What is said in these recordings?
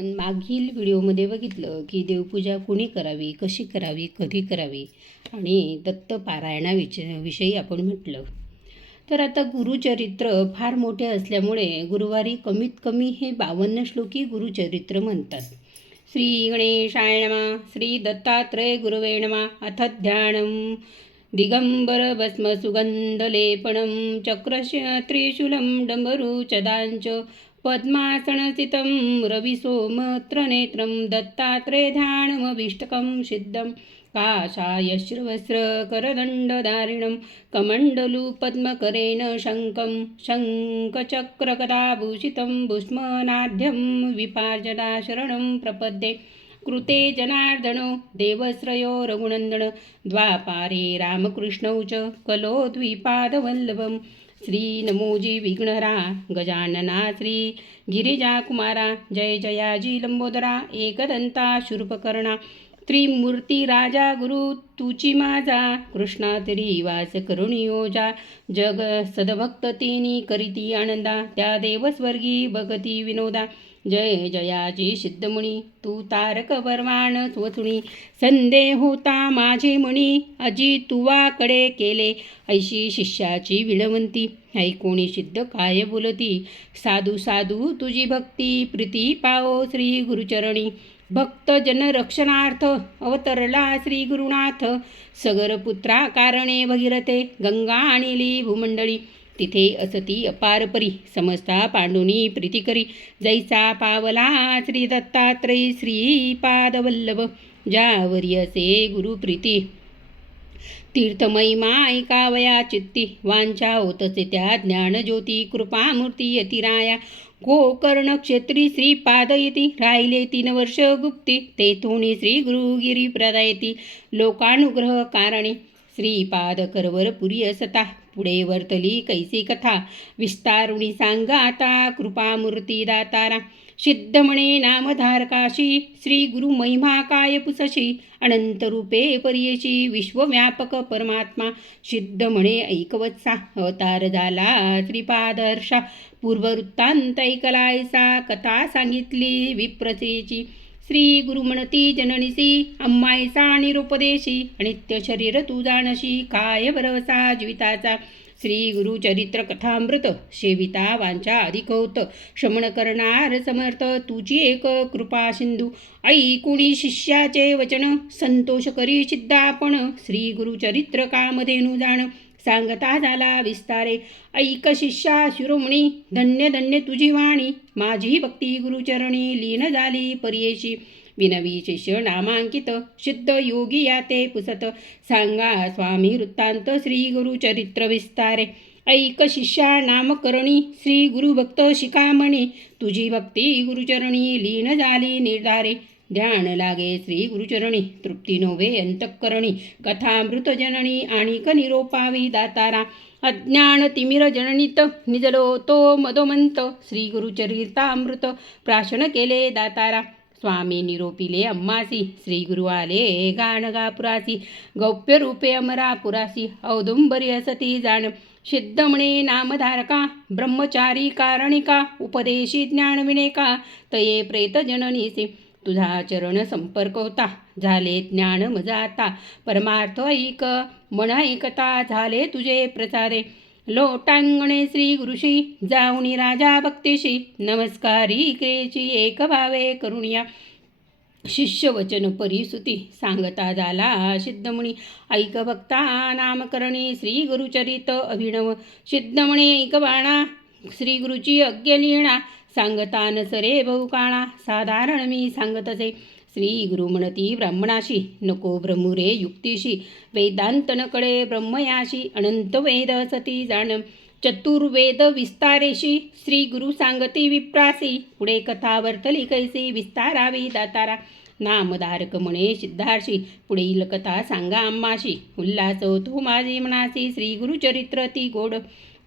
आणि मागील व्हिडिओमध्ये बघितलं की देवपूजा कुणी करावी कशी करावी कधी करावी आणि दत्तपारायणाविच विषयी आपण म्हटलं. तर आता गुरुचरित्र फार मोठे असल्यामुळे गुरुवारी कमीत कमी हे बावन्न श्लोकी गुरुचरित्र म्हणतात. श्री गणेशाय नमा श्री दत्तात्रय गुरुवे नमा अथ ध्यानम दिगंबर भस्म सुगंधलेपणं त्रिशूलम त्रिशूलं चदांच पद्मासनस्थितं रविसोमत्रनेत्रं दत्तात्रेध्यानमभीष्टकं सिद्धं काशायश्रवस्रकरदण्डधारिणं कमण्डलुपद्मकरेण शङ्कं शङ्खचक्रकदाभूषितं भुष्मनाद्यं विपार्जना शरणं प्रपद्ये कृते जनार्दनो देवश्रयो रघुनन्दन द्वापारे रामकृष्णौ च कलो श्री नमोजी विघ्नहरा गजानना श्री गिरिजा कुमारा जय जयाजी लंबोदरा एकदंता शूर्पकर्णा त्रिमूर्ती राजा गुरु तुची माझा कृष्णा तरी वास करुणियोजा जग सदभक्त तेनी करीती आनंदा त्या देवस्वर्गी भगती विनोदा जय जयाची सिद्धमुनी तू तारक वर्वाण वसुणी संदेह होता माझे म्हणी अजी तुवाकडे केले ऐशी शिष्याची विणवंती ऐकोणी सिद्ध काय बोलती? साधू साधू तुझी भक्ती प्रीती पाओ श्री गुरुचरणी. भक्त जनरक्षणार्थ अवतरला श्री गुरुनाथ. सगर पुत्रा कारणे भगीरथे गंगा आणिली भूमंडळी तिथे असती अपारपरी समजता पांडुनी प्रीतिकरी जैसा पावला श्री दत्तात्रय श्रीपादवल्लभ ज्यावरी असे गुरुप्रीती तीर्थमहिमा ऐकावया चित्ती वांछा होतसे त्या ज्ञानज्योती कृपामूर्ती यतिराया गोकर्ण क्षेत्री श्रीपाद येती राहिले तीन वर्ष गुप्ती तेथून श्री गुरुगिरी प्रदायती. लोकानुग्रह कारणे श्रीपाद करवर पुरी असता पुढे वर्तली कैसी कथा. विस्तारुणी सांगा आता कृपामूर्ती दातारा. सिद्ध म्हणे नामधारकाशी श्री गुरु महिमा काय पुसशी. अनंत रूपे पर्यशी विश्वव्यापक परमात्मा. सिद्ध म्हणे ऐकवत्सा अवतार झाला त्रिपादर्शा पूर्ववृत्तांत ऐकलायसा कथा सांगितली विप्रसेची श्री गुरुमणती जननिसी अम्मायचा निरुपदेशी अनित्य शरीर तू जाणशी काय भरवसा जीविताचा? श्री गुरु चरित्र कथामृत सेविता वांचा अधिकौत श्रमण करणार समर्थ तुझी एक कृपा सिंधू. ऐकुणी शिष्याचे वचन संतोष करी सिद्धापण. श्री गुरु चरित्र कामधेनु जाण सांगता झाला विस्तारे. ऐक शिष्या शिरोमणी धन्य धन्य तुझी वाणी. माझी भक्ती गुरुचरणी लीन झाली पर्येशी. विनवी शिष्य नामांकित सिद्ध योगी याते पुसत. सांगा स्वामी वृत्तांत श्री गुरुचरित्र विस्तारे. ऐक शिष्या नामकरणी श्री गुरुभक्त शिकामणी तुझी भक्ती गुरुचरणी लीन झाली निर्धारे. ध्यान लागे श्री गुरुचरणी तृप्ती नोवे कथा कथामृत जननी आणि निरोपावी दातारा अज्ञान तिमिर जननित निजलो तो मदोमंत श्री गुरुचरितामृत प्राशन केले दातारा स्वामी निरोपिले अम्मासी श्री गुरु आले गाणगापुरासी गौप्य रूपे अमरापुरासी औदुंबरी असती जाण सिद्धमणे नामधारका ब्रह्मचारी कारणिका उपदेशी ज्ञान विनेका तये प्रेत जननीसी। तुझा चरण संपर्क होता. झाले ज्ञान मजाता परमार्थ ऐक मन ऐकता. झाले तुझे प्रसारे लोटांगणे श्री गुरुशी. जाऊनी राजा भक्तीशी. नमस्कारी क्रेची एक भावे करुणिया. शिष्यवचन परिसुती. सांगता झाला सिद्धमणी ऐक भक्ता नामकरणी श्री गुरुचरित अभिनव. सिद्धमणी ऐक बाणा. श्री गुरुची अज्ञ लिहिणा सांगता नसरे बहुकाळा साधारण मी सांगतसे. श्री गुरु म्हणती ब्राह्मणाशी नको ब्रह्मुरे युक्तीशी. वेदांत नकडे ब्रह्मयाशी अनंत वेद सती जाण. चतुर्वेद विस्तारेशी श्री गुरु सांगती विप्रासी. पुढे कथा वर्तली कैसी विस्तारावी दातारा. नामधारक म्हणे सिद्धार्शी पुढील कथा सांगा आम्माशी उल्हास तू माझी म्हणासी श्री गुरुचरित्र ती गोड.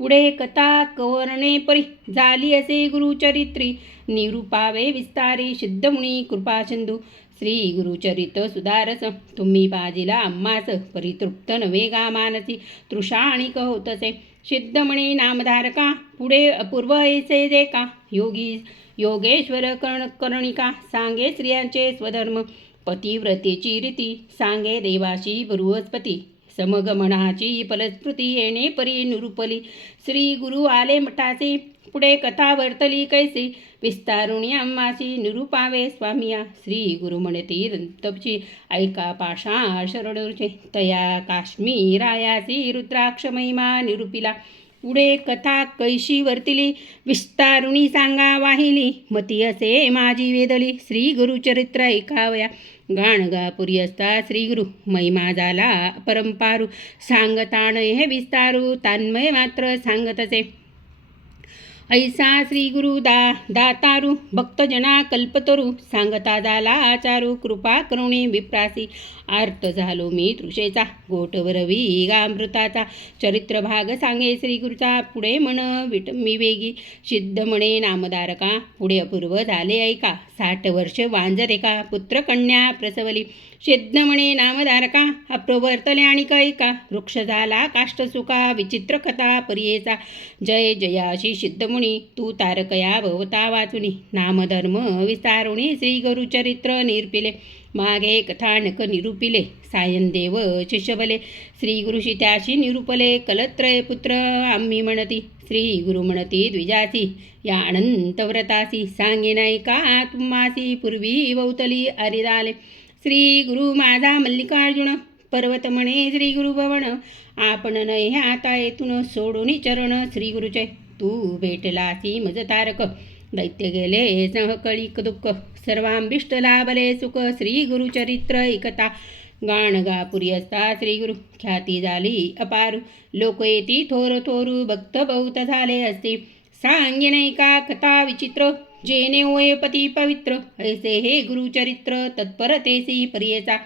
पुढे कथा कवर्णे परी. झाली असे गुरुचरित्री. निरूपावे विस्तारी सिद्धमुनी कृपासिंधू श्री गुरुचरित सुधारस. तुम्ही बाजीला अम्मास परितृप्त नवे गा मानसी. तृषाणिक होतसे सिद्धमणी नामधारका. पुढे अपूर्व ऐसे जे का योगी योगेश्वर कर्ण कर्णिका. सांगे स्त्रियांचे स्वधर्म. पतिव्रतेची रीती. सांगे देवाशी बृहस्पती समगमनाची फलस्मृती येणे परी निरुपली श्री गुरु आले मठाचे पुढे कथा वर्तली कैसे? विस्तारुणी अम्मासी निरुपावे स्वामिया. श्री गुरु म्हणती दंतपची ऐका पाषा शरणचे तया काश्मीरायासी रुद्राक्ष महिमा निरुपिला. पुढे कथा कैशी वर्तिली विस्तारुणी सांगा वाहिली. मती असे माझी वेदली श्री गुरुचरित्र ऐकावया. गाणगापुरी असता श्री गुरु महिमा झाला परंपारू सांगताण हे विस्तारू तान्मय मात्र सांगतसे. ऐसा श्री गुरु दा दातारू भक्तजना कल्पतरू. सांगता झाला आचारू कृपा करुणी विप्रासी. आर्त झालो मी तृषेचा गोटवरवी गामृताचा चरित्र भाग सांगे श्रीगुरुचा पुढे म्हण विट मी वेगी. सिद्ध म्हणे नामदारका पुढे अपूर्व झाले ऐका. साठ वर्ष वांजरेका पुत्रकन्या प्रसवली. सिद्ध म्हणे नामधारका अप्रवर्तले आणि कैका. वृक्ष झाला काष्टसुका विचित्र कथा परियेचा. जय जयाशी सिद्धमुनी तू तारकया भवता वाचुनी. नामधर्म विस्तारुणी श्रीगुरुचरित्र निरपिले. मागे कथानक निरूपिले सायनदेव शिष्यबले। श्रीगुरुशी त्याशी निरूपले कलत्रय पुत्र आम्ही म्हणती। श्री गुरु म्हणती द्विजासी या अनंत व्रतासी। सांगे नाही का तुम्हासी पूर्वी वौतली अरिदाले। श्री गुरु माझा मल्लिकार्जुन पर्वत म्हणे श्री गुरु भवन। आपण नय आता येथून सोडून चरण। श्री गुरुचे तू भेटलासी मज तारक। दैत्य गेले सहकळीक दुःख. सर्वांबिष्ट लाभले सुख. श्री गुरुचरित्र ऐकता गाणगापुरी असता श्री गुरु ख्याती झाली अपार. लोक येती थोर थोरू भक्त बहुत झाले असते. सांगे नाही का कथा विचित्र? जेने ओय पती पवित्र. ऐसे हे गुरुचरित्र तत्परतेसी परियेचा.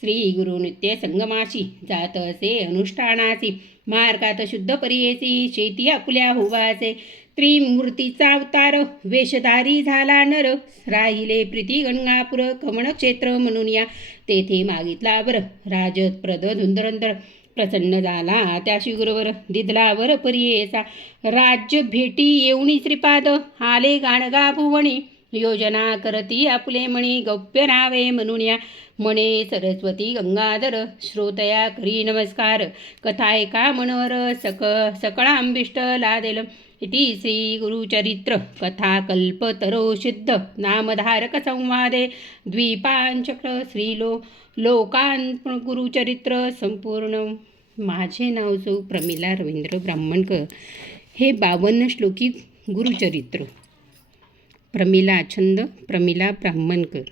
श्री गुरु नित्य संगमाशी जात असे अनुष्ठानासी. मार्गात शुद्ध परियेसी शेती आपुल्या हुवासे. त्रिमूर्तीचा अवतार. वेशधारी झाला नर. राहिले प्रीती गंगापुर. कमणक्षेत्र म्हणून या. तेथे मागितला वर. राजत प्रद धुंदरंदर. प्रसन्न झाला त्या शिगुरवर. दिदलावर परियेचा. राज्य भेटी येऊणी श्रीपाद. आले गाणगा भुवणी योजना करती आपले म्हणी गौप्य नावे म्हणून या. म्हणे सरस्वती गंगाधर. श्रोतया करी नमस्कार. कथा ऐका मनोहर सक सकळांबिष्ट लादेल. इति श्री गुरुचरित्र सिद्ध नामधारक संवादे द्वीपांचक्र श्रीलो लोकान गुरुचरित्र संपूर्ण। माझे नाव सौ प्रमिला रवींद्र ब्राह्मणकर। हे बावन्न श्लोकी गुरुचरित्र। प्रमिला छंद प्रमिला ब्राह्मणकर।